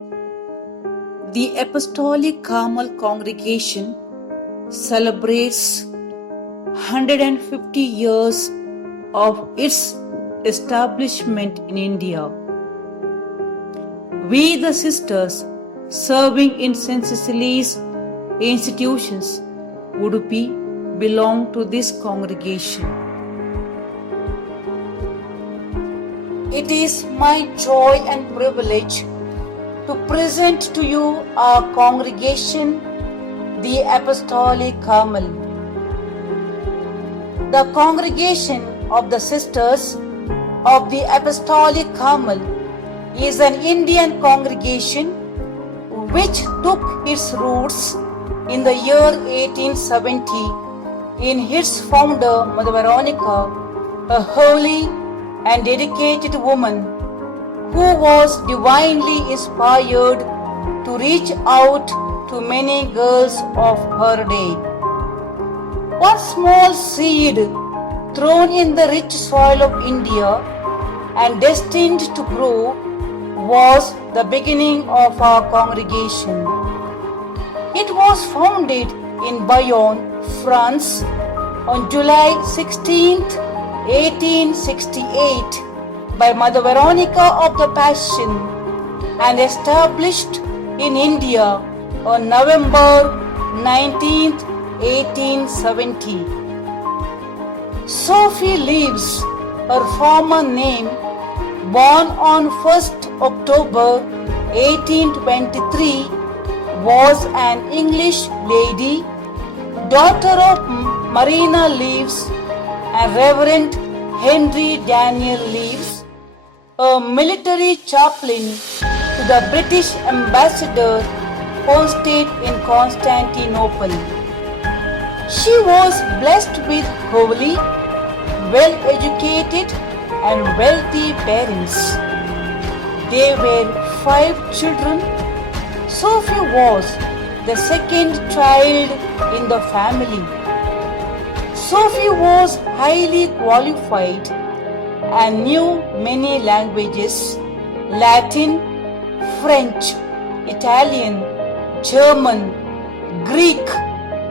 The Apostolic Carmel Congregation celebrates 150 years of its establishment in India. We, the sisters serving in St. Cecily's institutions, Udupi, belong to this congregation. It is my joy and privilege to present to you our congregation, the Apostolic Carmel. The congregation of the Sisters of the Apostolic Carmel is an Indian congregation which took its roots in the year 1870 in its founder, Mother Veronica, a holy and dedicated woman who was divinely inspired to reach out to many girls of her day. One small seed thrown in the rich soil of India and destined to grow was the beginning of our congregation. It was founded in Bayonne, France on July 16th, 1868 by Mother Veronica of the Passion and established in India on November 19th, 1870. Sophie Leaves, her former name, born on 1st October 1823, was an English lady, daughter of Marina Leaves and Reverend Henry Daniel Leaves, a military chaplain to the British ambassador posted in Constantinople. She was blessed with holy, well-educated and wealthy parents. There were 5 children. Sophie was the second child in the family. Sophie was highly qualified and knew many languages: Latin, French, Italian, German, Greek,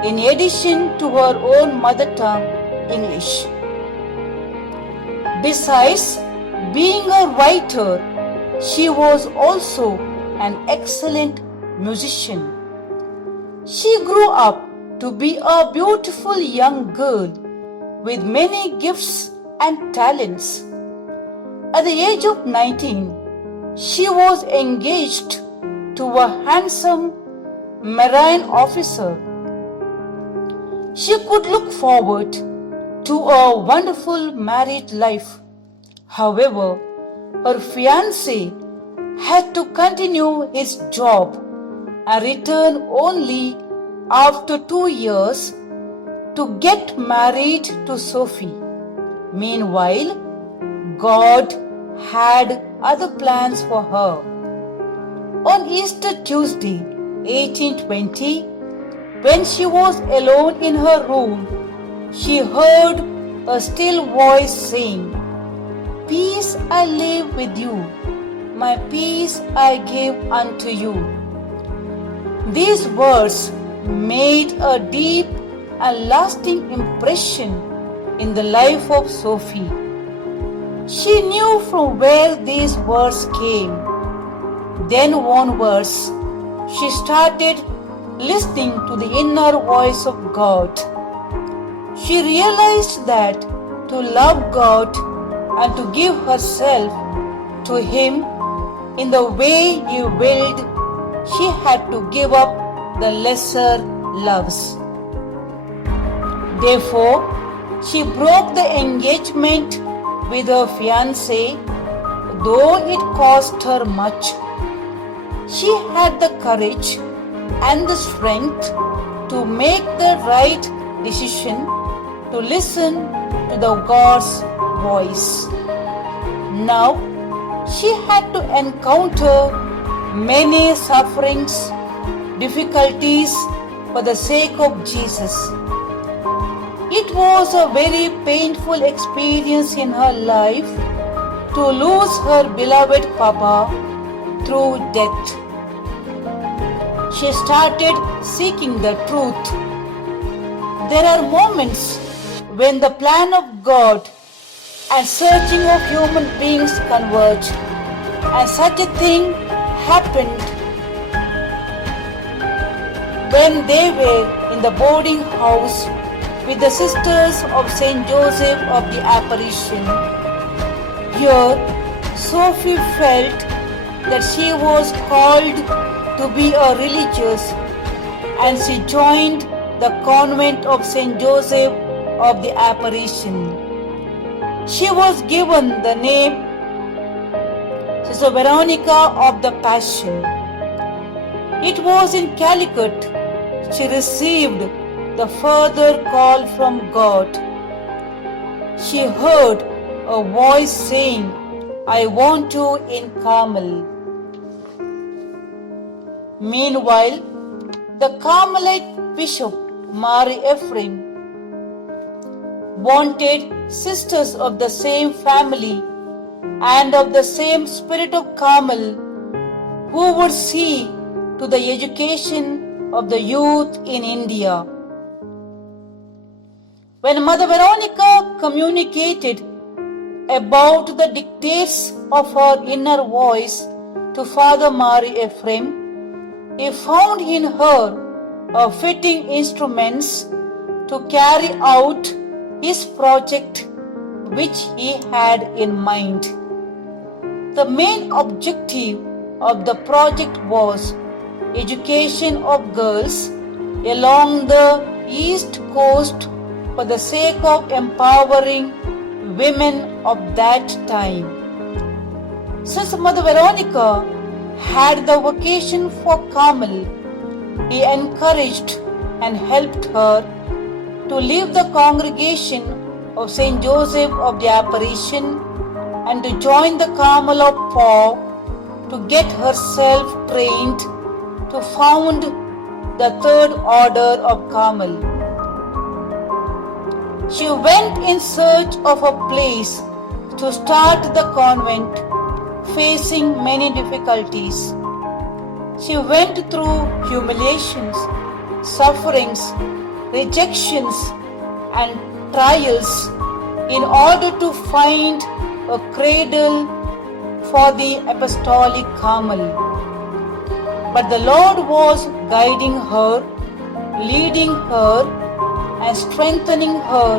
in addition to her own mother tongue, English. Besides being a writer, she was also an excellent musician. She grew up to be a beautiful young girl with many gifts and talents. At the age of 19, she was engaged to a handsome marine officer. She could look forward to a wonderful married life. However, her fiancé had to continue his job and return only after 2 years to get married to Sophie. Meanwhile, God had other plans for her. On Easter Tuesday, 1820, when she was alone in her room, she heard a still voice saying, "Peace I leave with you, my peace I give unto you." These words made a deep and lasting impression in the life of Sophie. She knew from where these words came. Then onwards, she started listening to the inner voice of God. She realized that to love God and to give herself to Him in the way He willed, she had to give up the lesser loves. Therefore, she broke the engagement with her fiancé, though it cost her much. She had the courage and the strength to make the right decision, to listen to the God's voice. Now, she had to encounter many sufferings, difficulties for the sake of Jesus. It was a very painful experience in her life to lose her beloved Papa through death. she started seeking the truth. There are moments when the plan of God and searching of human beings converge, and such a thing happened when they were in the boarding house with the sisters of Saint Joseph of the Apparition. Here, Sophie felt that she was called to be a religious, and she joined the convent of Saint Joseph of the Apparition. She was given the name Sister Veronica of the Passion. It was in Calicut she received the further call from God. She heard a voice saying, "I want you in Carmel." Meanwhile, the Carmelite Bishop Mary Ephraim wanted sisters of the same family and of the same spirit of Carmel who would see to the education of the youth in India. When Mother Veronica communicated about the dictates of her inner voice to Father Mary Ephraim, he found in her a fitting instruments to carry out his project which he had in mind. The main objective of the project was education of girls along the East Coast for the sake of empowering women of that time. Since Mother Veronica had the vocation for Carmel, he encouraged and helped her to leave the congregation of Saint Joseph of the Apparition and to join the Carmel of Pau to get herself trained to found the Third Order of Carmel. She went in search of a place to start the convent, facing many difficulties. She went through humiliations, sufferings, rejections, and trials in order to find a cradle for the apostolic Carmel. But the Lord was guiding her, leading her, and strengthening her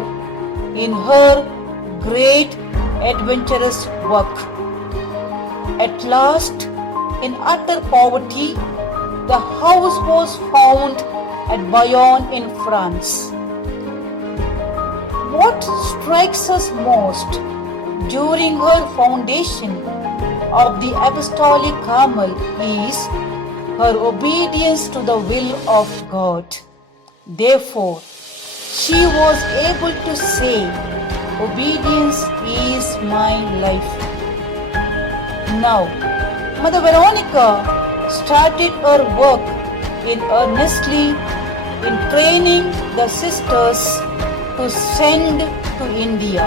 in her great adventurous work. At last, in utter poverty, the house was found at Bayonne in France. What strikes us most during her foundation of the Apostolic Carmel is her obedience to the will of God. Therefore, she was able to say, "Obedience is my life." Now, Mother Veronica started her work in earnestly in training the sisters to send to India.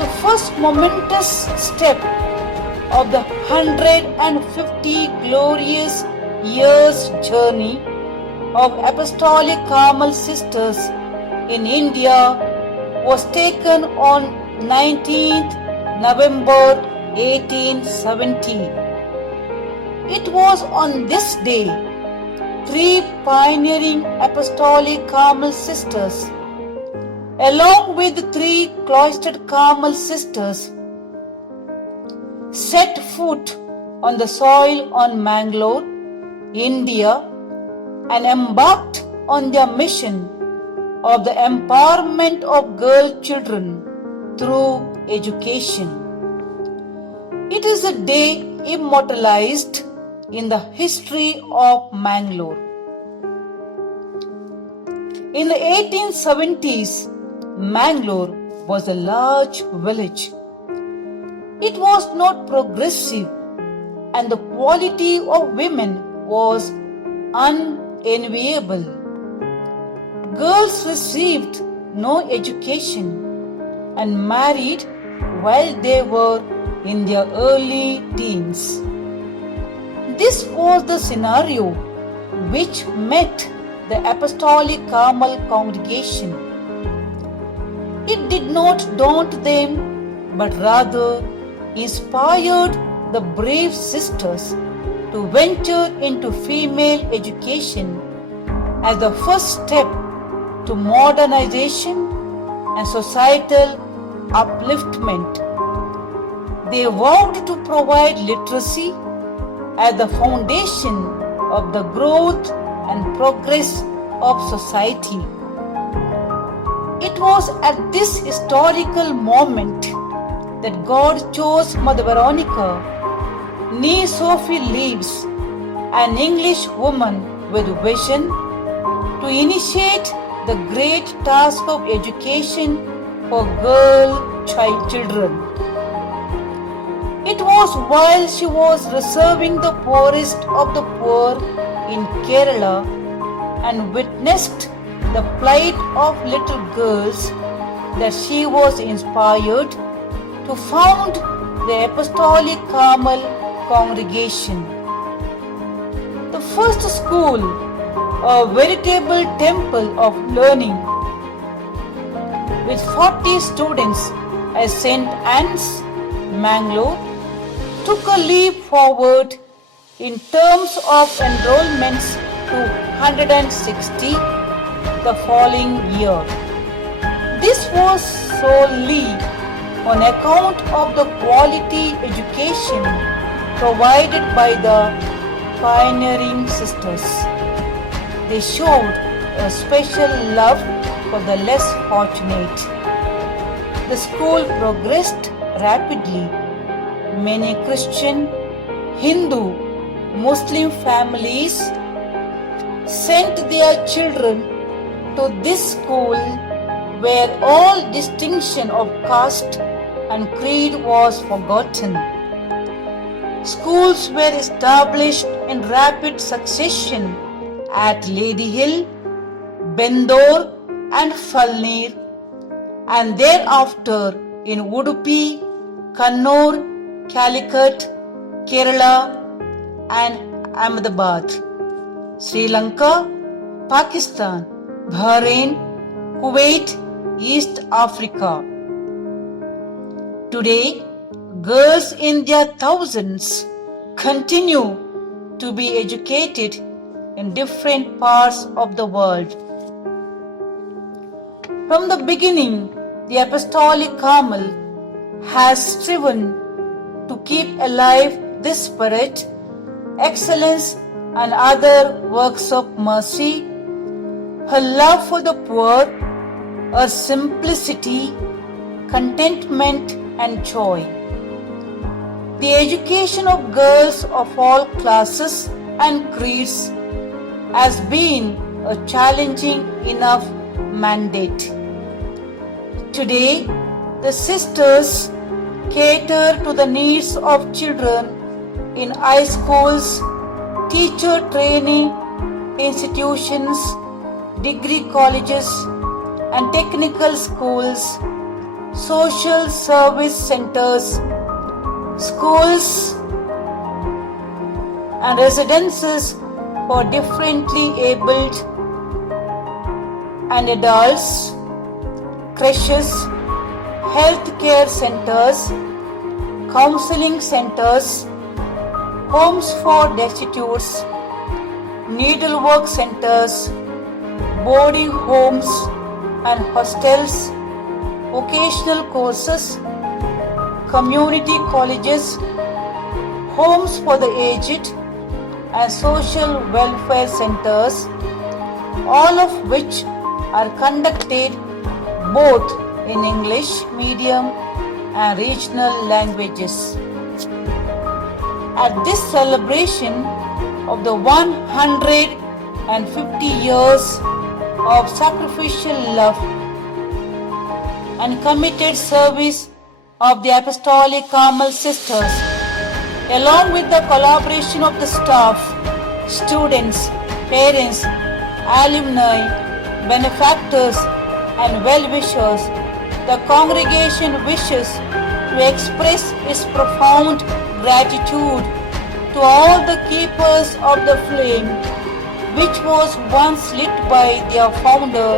The first momentous step of the 150 glorious years journey of Apostolic Carmel sisters in India was taken on 19th November 1870. It was on this day three pioneering Apostolic Carmel sisters, along with three cloistered Carmel sisters, set foot on the soil on Mangalore, India, and embarked on their mission of the empowerment of girl children through education. It is a day immortalized in the history of Mangalore. In the 1870s, Mangalore was a large village. It was not progressive, and the quality of women was unenviable. Girls received no education and married while they were in their early teens. This This was the scenario which met the Apostolic Carmel congregation. It did not daunt them, but rather inspired the brave sisters to venture into female education as the first step to modernization and societal upliftment. They vowed to provide literacy as the foundation of the growth and progress of society. It was at this historical moment that God chose Mother Veronica, nee Sophie Leaves, an English woman with vision, to initiate the great task of education for children. It was while she was serving the poorest of the poor in Kerala and witnessed the plight of little girls that she was inspired to found the Apostolic Carmel congregation. The first school, a veritable temple of learning, with 40 students at St. Anne's, Mangalore, took a leap forward in terms of enrollments to 160 the following year. This was solely on account of the quality education provided by the pioneering sisters. They showed a special love for the less fortunate. The school progressed rapidly. Many Christian, Hindu, Muslim families sent their children to this school where all distinction of caste and creed was forgotten. Schools were established in rapid succession at Lady Hill, Bendore and Falnir, and thereafter in Udupi, Kannur, Calicut, Kerala and Ahmedabad, Sri Lanka, Pakistan, Bahrain, Kuwait, East Africa. Today, girls in their thousands continue to be educated in different parts of the world. From the beginning, the Apostolic Carmel has striven to keep alive this spirit, excellence and other works of mercy, her love for the poor, her simplicity, contentment and joy. The education of girls of all classes and creeds has been a challenging enough mandate. Today, the sisters cater to the needs of children in high schools, teacher training institutions, degree colleges and technical schools, social service centers, schools and residences for differently abled and adults, creches, health care centers, counseling centers, homes for destitutes, needlework centers, boarding homes and hostels, vocational courses, community colleges, homes for the aged and social welfare centers, all of which are conducted both in English medium and regional languages. At this celebration of the 150 years of sacrificial love and committed service of the Apostolic Carmel Sisters, along with the collaboration of the staff, students, parents, alumni, benefactors and well-wishers, the congregation wishes to express its profound gratitude to all the keepers of the flame which was once lit by their founder,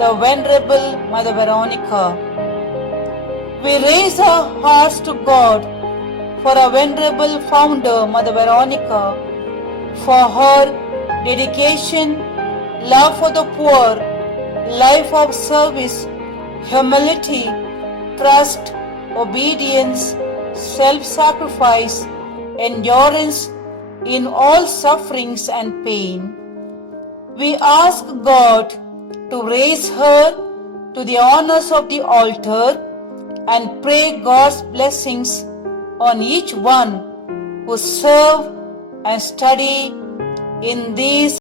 the Venerable Mother Veronica. We raise our hearts to God for our Venerable Founder, Mother Veronica, for her dedication, love for the poor, life of service, humility, trust, obedience, self-sacrifice, endurance in all sufferings and pain. We ask God to raise her to the honors of the altar and pray God's blessings on each one who serve and study in these